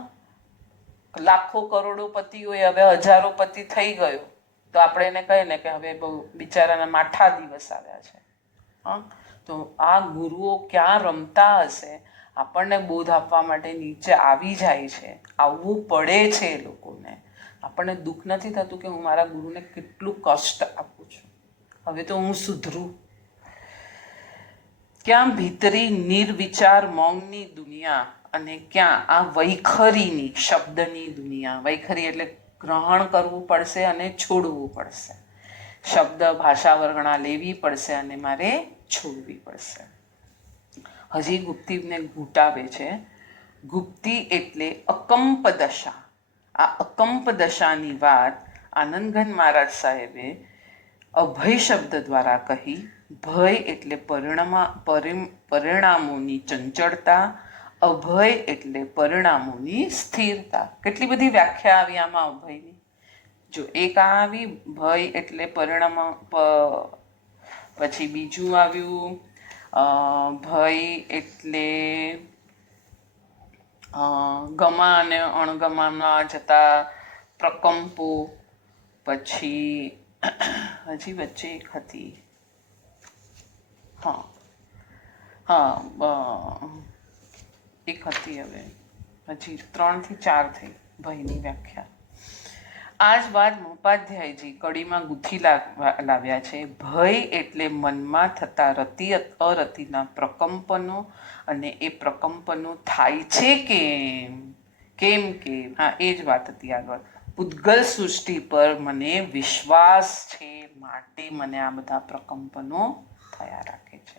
લાખો કરોડોપતિ હોય, હવે હજારોપતિ થઈ ગયો તો આપણે એને કહીએ ને કે હવે બહુ બિચારાના માઠા દિવસ આવ્યા છે. હા, તો આ ગુરુઓ ક્યાં રમતા હશે, આપણને બોધ આપવા માટે નીચે આવી જાય છે, આવવું પડે છે એ લોકોને. આપણને દુઃખ નથી થતું કે હું મારા ગુરુને કેટલું કષ્ટ આપું છું, હવે તો હું સુધરું. ક્યાં ભીતરી નિર્વિચાર મૌનની દુનિયા અને ક્યાં આ વૈખરીની શબ્દની દુનિયા. વૈખરી એટલે ગ્રહણ કરવું પડશે અને છોડવું પડશે. શબ્દ ભાષા વર્ગણા લેવી પડશે અને મારે છોડવી પડશે. હજી ગુપ્તિને ઘૂંટાવે છે. ગુપ્તી એટલે અકંપ દશા. આ અકંપ દશાની વાત આનંદઘન મહારાજ સાહેબે અભય શબ્દ દ્વારા કહી. ભય એટલે પરિણામોની ચંચળતા, અભય એટલે પરિણામોની સ્થિરતા. કેટલી બધી વ્યાખ્યા આવી આમાં અભયની. જો એક આ આવી ભય એટલે પરિણામ, પછી બીજું આવ્યું ભય એટલે ગમા અને અણગમામાં જતા પ્રકંપો. પછી હજી વચ્ચે એક હતી, એક હતી, હવે હજી 3 થી 4 થઈ ભયની વ્યાખ્યા. આ જ વાત મોપાધ્યાયજી કડીમાં ગૂંથી લાવ્યા છે. ભય એટલે મનમાં થતા રતિ અરતિના પ્રકંપનો, અને એ પ્રકંપનો થાય છે કેમ કે હા એ જ વાત હતી આગળ. પૂતગલ સૃષ્ટિ પર મને વિશ્વાસ છે, માટે મને આ બધા પ્રકંપનો થયા રાખે છે.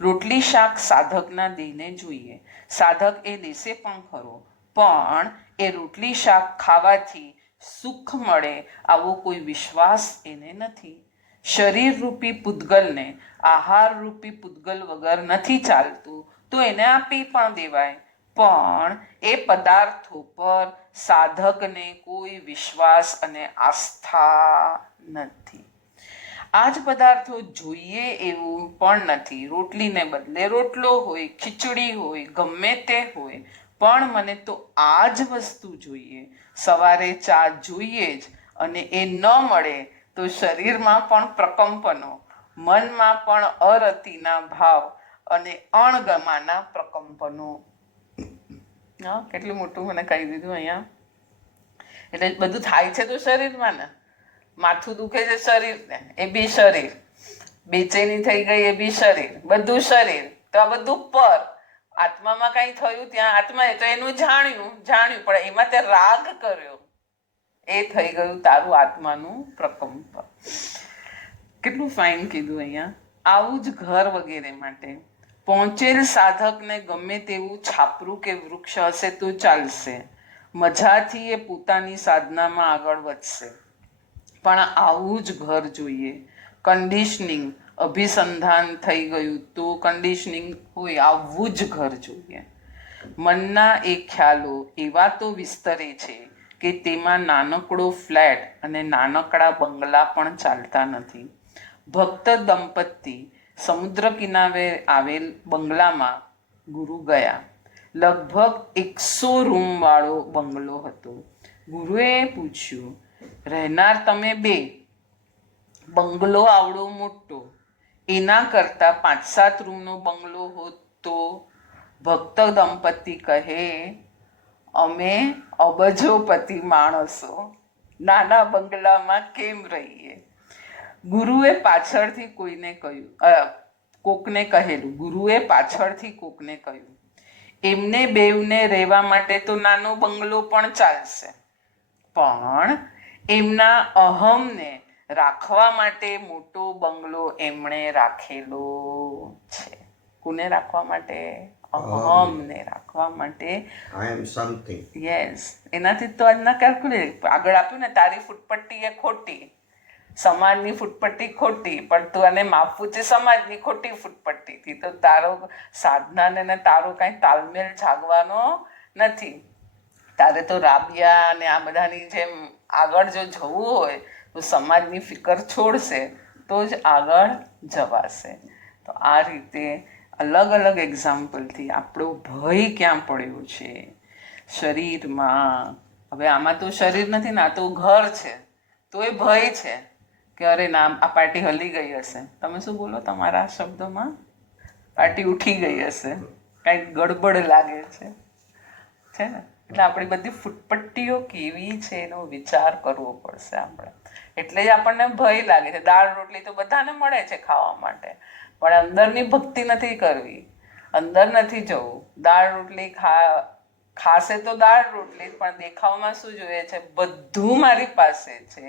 રોટલી શાક સાધકના દેહને જોઈએ. સાધક એ દેશે પણ ખરો, પણ એ રોટલી શાક ખાવાથી સુખ મળે આવો કોઈ વિશ્વાસ એને નથી. શરીર રૂપી પૂતગલને આહાર રૂપી પૂતગલ વગર નથી ચાલતું, તો એને આપી પણ દેવાય, પણ એ પદાર્થો પર સાધકને કોઈ વિશ્વાસ અને આસ્થા નથી. આ જ પદાર્થો જોઈએ એવું પણ નથી. રોટલીને બદલે રોટલો હોય, ખીચડી હોય, ગમે તે હોય, પણ મને તો આ જ વસ્તુ જોઈએ. સવારે ચા જોઈએ જ, અને એ ન મળે તો શરીરમાં પણ પ્રકંપનો, મનમાં પણ અરતિના ભાવ અને અણગમાના પ્રકંપનો. હા, કેટલું મોટું મને કહી દીધું અહીંયા. એટલે બધું થાય છે તો શરીરમાં ને. માથું દુખે છે શરીરને, એ બી શરીર. બેચેની થઈ ગઈ, એ બી શરીર. બધું શરીર. તો આ બધું પર. આત્મામાં કઈ થયું ત્યાં આત્માએ તો એનું જાણ્યું, પણ એમાં તે રાગ કર્યો, એ થઈ ગયું તારું આત્માનું પ્રકંપ. કેટલું ફાઇન કીધું અહીંયા. આવું જ ઘર વગેરે માટે પહોંચેલ સાધકને ગમે તેવું છાપરું કે વૃક્ષ હશે તો ચાલશે. મજાથી એ પોતાની સાધનામાં આગળ વધશે, પણ આવું જ ઘર જોઈએ. કન્ડિશનિંગ, અભિસંધાન થઈ ગયું તો કન્ડિશનિંગ હોય, આવું જ ઘર જોઈએ. મનના એ ખ્યાલો એવા તો વિસ્તરે છે કે તેમાં નાનકડો ફ્લેટ અને નાનકડા બંગલા પણ ચાલતા નથી. ભક્ત દંપતી સમુદ્ર કિનારે આવેલ બંગલામાં ગુરુ ગયા. લગભગ 100 રૂમ વાળો બંગલો હતો. ગુરુએ પૂછ્યું, રહેનાર તમે 2, બંગલો આવડો મોટો, એના કરતા 5-7 રૂમનો બંગલો હોત તો? ભક્ત દંપતી કહે, અમે અબજોપતિ માણસો નાના બંગલામાં કેમ રહીએ? ગુરુએ પાછળથી કોકને કહ્યું, એમને બેવને રહેવા માટે તો નાનો બંગલો પણ ચાલશે, પણ એમના અહમને રાખવા માટે મોટો બંગલો એમણે રાખેલો છે. કોને રાખવા માટે? અહમને રાખવા માટે. આઈ એમ સમથિંગ. યસ. એનાથી તો આજના કેલ્ક્યુલેટ આગળ આપ્યું ને, તારી ફૂટપટ્ટી એ ખોટી, સમાજની ફૂટપટ્ટી ખોટી, પણ તું આને માપવું છે સમાજની ખોટી ફૂટપટ્ટીથી. તો તારો સાધનાને ને તારો કાંઈ તાલમેલ જાગવાનો નથી. તારે તો રાબિયા અને આ બધાની જેમ આગળ જો જવું હોય તો સમાજની ફિકર છોડશે તો જ આગળ જવાશે. તો આ રીતે અલગ અલગ એક્ઝામ્પલથી આપણો ભય ક્યાં પડ્યો છે? શરીરમાં. હવે આમાં તો શરીર નથી ને, આ તો ઘર છે, તો એ ભય છે કે અરે ના, આ પાર્ટી હલી ગઈ હશે. તમે શું બોલો તમારા શબ્દોમાં? પાર્ટી ઉઠી ગઈ હશે, કાંઈક ગડબડ લાગે છે ને. એટલે આપણી બધી ફૂટપટ્ટીઓ કેવી છે એનો વિચાર કરવો પડશે આપણે. એટલે જ આપણને ભય લાગે છે. દાળ રોટલી તો બધાને મળે છે ખાવા માટે, પણ અંદરની ભક્તિ નથી કરવી, અંદર નથી જવું. દાળ રોટલી ખાશે તો દાળ રોટલી, પણ દેખાવમાં શું જોઈએ છે? બધું મારી પાસે છે,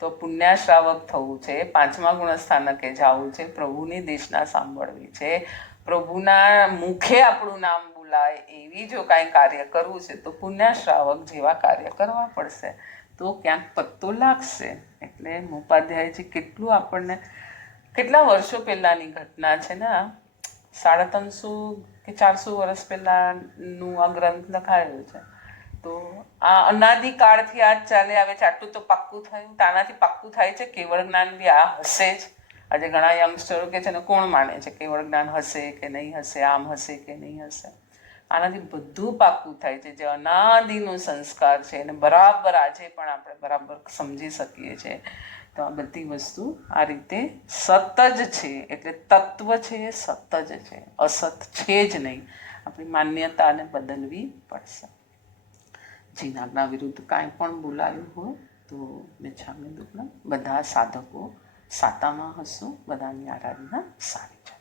તો પુણ્યાશ્રાવક થવું છે, 5મા ગુણસ્થાનકે જવું છે, પ્રભુની દેશના સાંભળવી છે, પ્રભુના મુખે આપણું નામ બોલાય એવી જો કાંઈ કાર્ય કરવું છે તો પુણ્યશ્રાવક જેવા કાર્ય કરવા પડશે, તો ક્યાંક પત્તો લાગશે. એટલે ઉપાધ્યાયજી કેટલું આપણને, કેટલા વર્ષો પહેલાંની ઘટના છે ને, 350 કે 400 વર્ષ પહેલાંનું આ ગ્રંથ લખાયેલું છે. તો આ અનાદિકાળથી આ જ ચાલે આવે છે. આટલું તો પાક્કું થયું, તાનાથી પાક્કું થાય છે કેવળ જ્ઞાન બી આ હશે જ. આજે ઘણા યંગસ્ટરો કે છે ને, કોણ માને છે કેવળ જ્ઞાન હશે કે નહીં હશે, આમ હશે કે નહીં હશે? આનાથી બધું પાક્કું થાય છે. જે અનાદિનો સંસ્કાર છે એને બરાબર આજે પણ આપણે બરાબર સમજી શકીએ છીએ. તો આ બધી વસ્તુ આ રીતે સત જ છે, એટલે તત્વ છે એ સત જ છે, અસત છે જ નહીં. આપણી માન્યતાને બદલવી પડશે. જીનાગના વિરુદ્ધ કાંઈ પણ બોલાયું હોય તો મિચ્છામિ દુક્કડમ. બધા સાધકો સાતામાં હશો, બધાની આરાધના સારી છે.